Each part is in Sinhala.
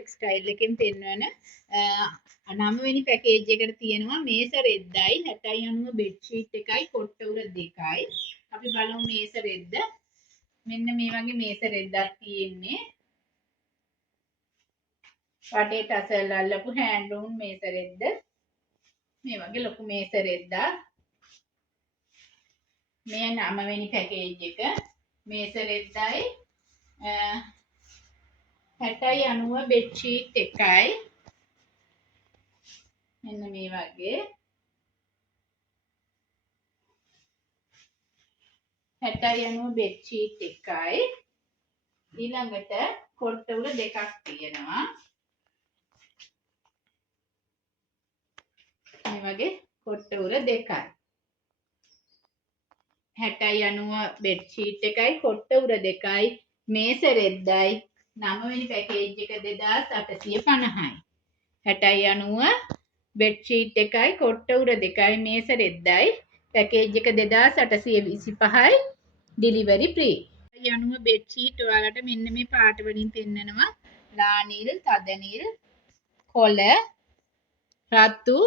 ටෙක්ස්ටයිල් එකෙන් පෙන්වන 9 වෙනි පැකේජ් එකට තියෙනවා මේස රෙද්දයි 6090 බෙඩ්ෂීට් එකයි කොට්ට උර දෙකයි. අපි බලමු මේස රෙද්ද. මෙන්න මේ වගේ මේස රෙද්දක් තියෙන්නේ. වටේ ටසල් අල්ලපු හෑන්ඩ්ලූම් මේස රෙද්ද. මේ වගේ ලොකු මේස රෙද්දක්. මේ 9 වෙනි පැකේජ් එක මේස රෙද්දයි 6090 බෙඩ්ෂීට් එකයි. මෙන්න මේ වගේ 6090 බෙඩ්ෂීට් එකයි. ඊළඟට කොට්ට උර දෙකක් තියෙනවා. මේ වගේ කොට්ට උර දෙකයි. 6090 බෙඩ්ෂීට් එකයි කොට්ට උර දෙකයි මේස රෙද්දයි 9 වෙනි පැකේජ් එක 2850යි. 6090 බෙඩ්ෂීට් එකයි කොට්ට උර දෙකයි මේස රෙද්දයි පැකේජ් එක 2825යි. Delivery free. 90 බෙඩ්ෂීට් ඔයාලට මෙන්න මේ පාට වලින් පෙන්නනවා. ලා නිල්, තද නිල්, කොළ, රතු,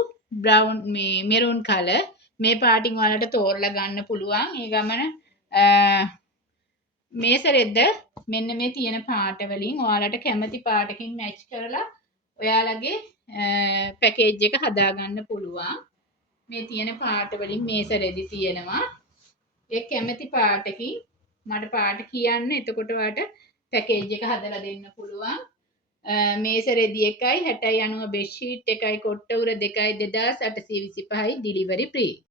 බ්‍රවුන් මේ මෙරූන් කලර් මේ පාටින් ඔයාලට තෝරලා ගන්න පුළුවන්. ඒ ගමන මේස රෙද්ද මෙන්න මේ තියෙන පාට වලින් ඔයාලට කැමති පාටකින් මැච් කරලා ඔයාලගේ පැකේජ් එක හදා ගන්න පුළුවන්. මේ තියෙන පාට වලින් මේස රෙදි තියෙනවා. ඒ කැමති පාටකින් මට පාට කියන්න. එතකොට ඔයාලට පැකේජ් එක හදලා දෙන්න පුළුවන්. මේස රෙදි එකයි 6090 බෙඩ්ෂීට් එකයි කොට්ට උර දෙකයි 2825යි ඩිලිවරි ෆ්‍රී.